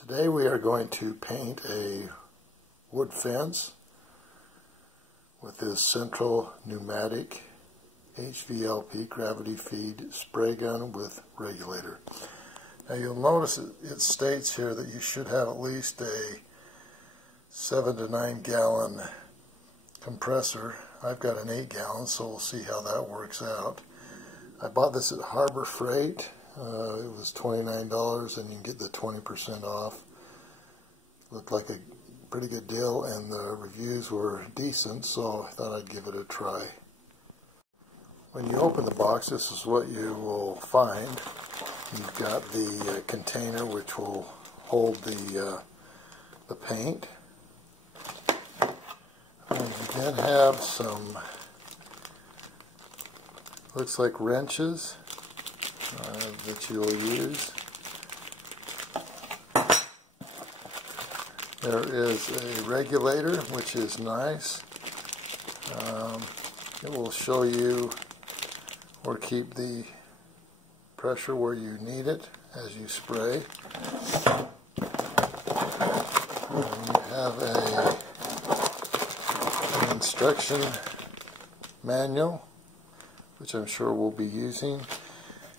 Today we are going to paint a wood fence with this central pneumatic HVLP gravity feed spray gun with regulator. Now you'll notice it states here that you should have at least a 7 to 9 gallon compressor. I've got an 8 gallon, so we'll see how that works out. I bought this at Harbor Freight. It was $29 and you can get the 20% off. Looked like a pretty good deal and the reviews were decent, so I thought I'd give it a try. When you open the box, this is what you will find. You've got the container which will hold the paint. And you then have some, looks like wrenches that you'll use. There is a regulator, which is nice. It will show you or keep the pressure where you need it as you spray. And you have an instruction manual, which I'm sure we'll be using.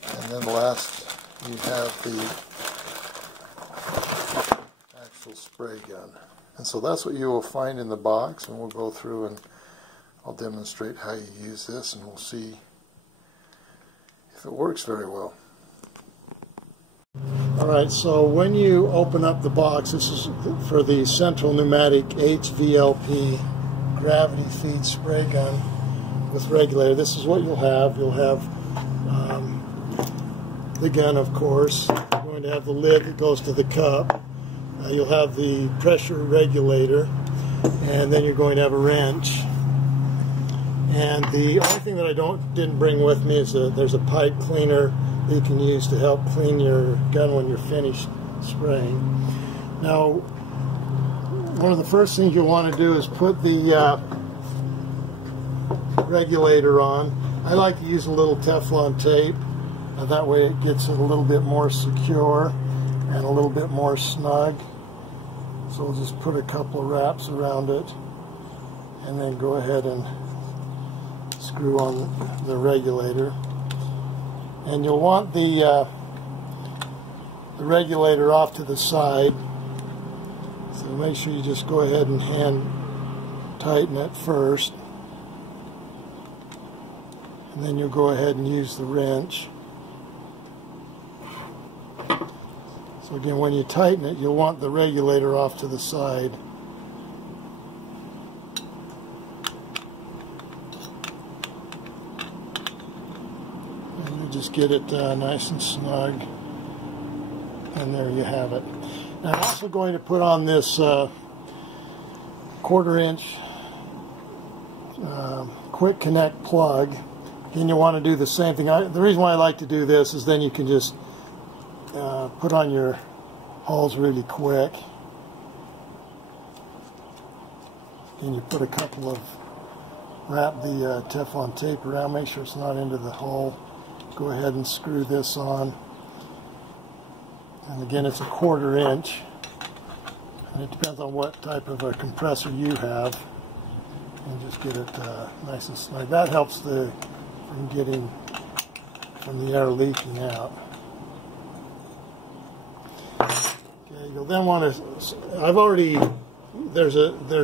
And then last, you have the actual spray gun. And so that's what you will find in the box, and we'll go through and I'll demonstrate how you use this, and we'll see if it works very well. Alright, so when you open up the box, this is for the central pneumatic HVLP gravity feed spray gun with regulator. This is what you'll have. You'll have the gun, of course. You're going to have the lid that goes to the cup. You'll have the pressure regulator, and then you're going to have a wrench. And the only thing that I didn't bring with me is there's a pipe cleaner that you can use to help clean your gun when you're finished spraying. Now, one of the first things you'll want to do is put the regulator on. I like to use a little Teflon tape. That way it gets it a little bit more secure and a little bit more snug. So we'll just put a couple of wraps around it and then go ahead and screw on the regulator. And you'll want the regulator off to the side. So make sure you just go ahead and hand tighten it first. And then you'll go ahead and use the wrench. So again, when you tighten it, you'll want the regulator off to the side. And you just get it nice and snug. And there you have it. Now I'm also going to put on this 1/4 inch quick connect plug. Again, you want to do the same thing. The reason why I like to do this is then you can just put on your holes really quick. And you put a couple of, wrap the Teflon tape around, make sure it's not into the hole. Go ahead and screw this on. And again, it's a 1/4 inch. And it depends on what type of a compressor you have. And just get it nice and snug. That helps from the air leaking out. Okay, you'll then want to, there's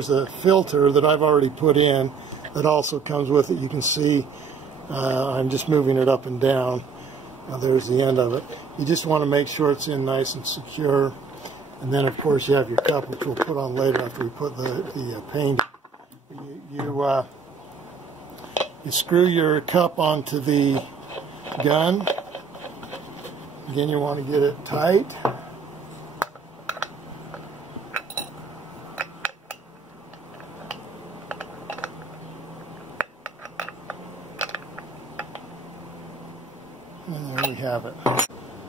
a filter that I've already put in that also comes with it. You can see I'm just moving it up and down. There's the end of it. You just want to make sure it's in nice and secure. And then of course you have your cup, which we'll put on later after we put the paint. You screw your cup onto the gun. Again, you want to get it tight. And there we have it.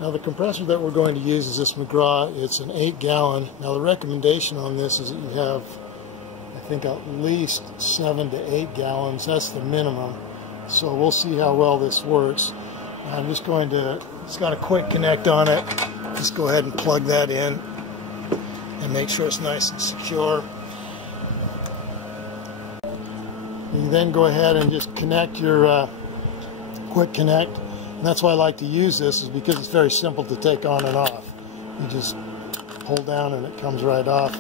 Now the compressor that we're going to use is this McGraw. It's an 8 gallon. Now the recommendation on this is that you have, I think, at least 7 to 8 gallons. That's the minimum. So we'll see how well this works. I'm just going to, it's got a quick connect on it. Just go ahead and plug that in. and make sure it's nice and secure. You then go ahead and just connect your quick connect, and that's why I like to use this, is because it's very simple to take on and off. You just hold down and it comes right off,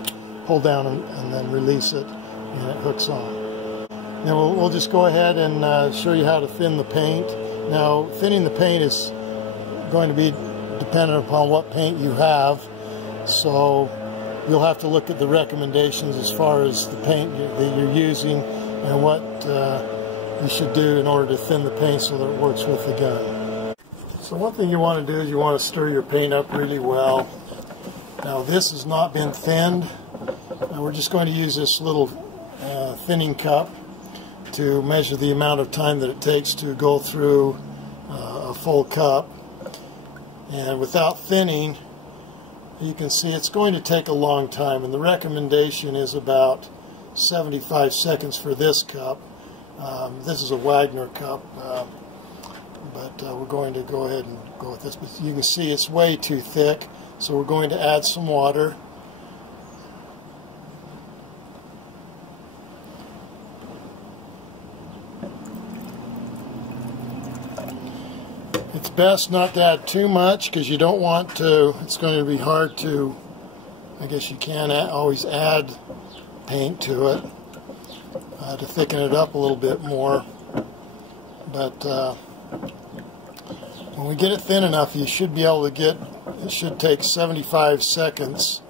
hold down and then release it and it hooks on. Now we'll just go ahead and show you how to thin the paint. Now thinning the paint is going to be dependent upon what paint you have, so you'll have to look at the recommendations as far as the paint that you're using and what you should do in order to thin the paint so that it works with the gun. So one thing you want to do is you want to stir your paint up really well. Now this has not been thinned. Now we're just going to use this little thinning cup to measure the amount of time that it takes to go through a full cup. And without thinning, you can see it's going to take a long time, and the recommendation is about 75 seconds for this cup. This is a Wagner cup, but we're going to go ahead and go with this. But you can see it's way too thick, so we're going to add some water. It's best not to add too much because you don't want to, it's going to be hard to, I guess you can always add paint to it to thicken it up a little bit more. But when we get it thin enough, you should be able to get, it should take 75 seconds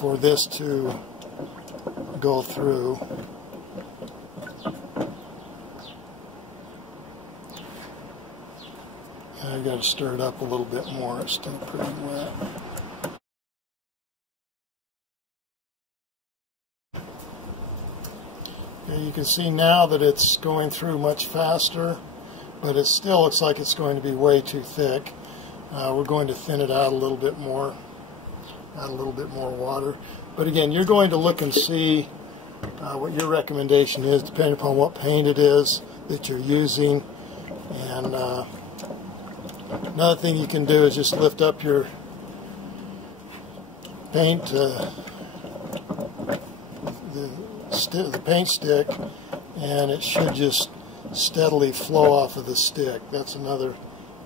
for this to go through. I've got to stir it up a little bit more. It's still pretty wet. Okay, you can see now that it's going through much faster, but it still looks like it's going to be way too thick. We're going to thin it out a little bit more, add a little bit more water. But again, you're going to look and see what your recommendation is, depending upon what paint it is that you're using. And another thing you can do is just lift up your paint, the paint stick, and it should just steadily flow off of the stick. That's another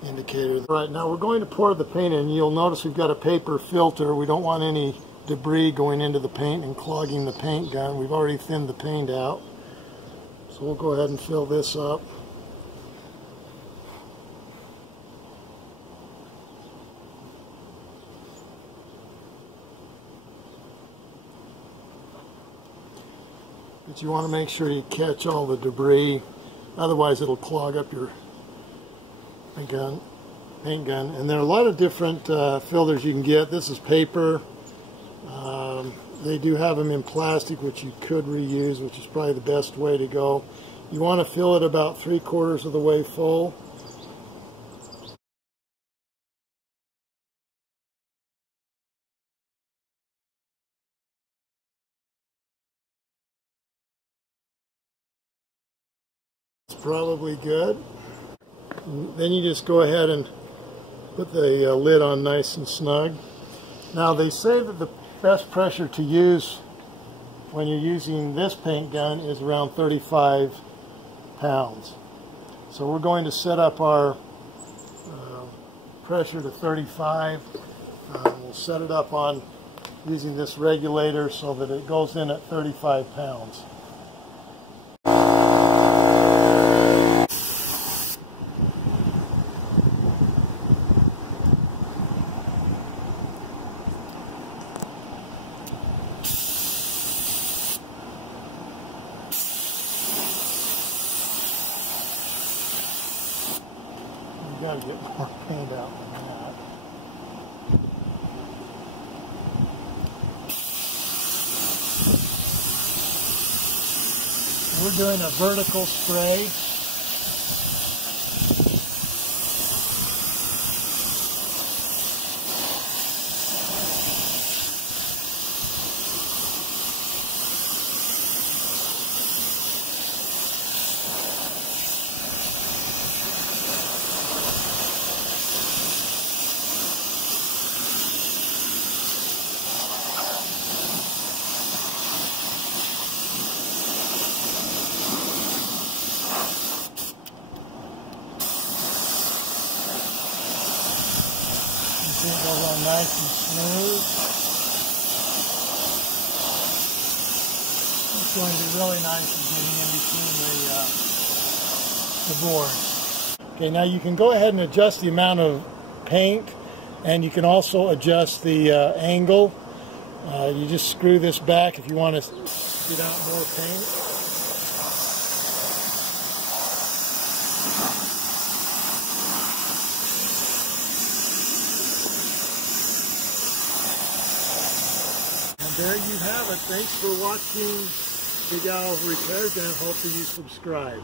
indicator. Right, now we're going to pour the paint in. You'll notice we've got a paper filter. We don't want any debris going into the paint and clogging the paint gun. We've already thinned the paint out. So we'll go ahead and fill this up. But you want to make sure you catch all the debris, otherwise it'll clog up your paint gun. And there are a lot of different filters you can get. This is paper. They do have them in plastic, which you could reuse, which is probably the best way to go. You want to fill it about 3/4 of the way full. Probably good. And then you just go ahead and put the lid on nice and snug. Now they say that the best pressure to use when you're using this paint gun is around 35 pounds. So we're going to set up our pressure to 35. We'll set it up on using this regulator so that it goes in at 35 pounds. You got to get more paint out than that. We're doing a vertical spray. See it goes on nice and smooth. It's going to be really nice and getting in between the boards. Okay, now you can go ahead and adjust the amount of paint, and you can also adjust the angle. You just screw this back if you want to get out more paint. And there you have it. Thanks for watching Big Al Repairs, and I hope that you subscribe.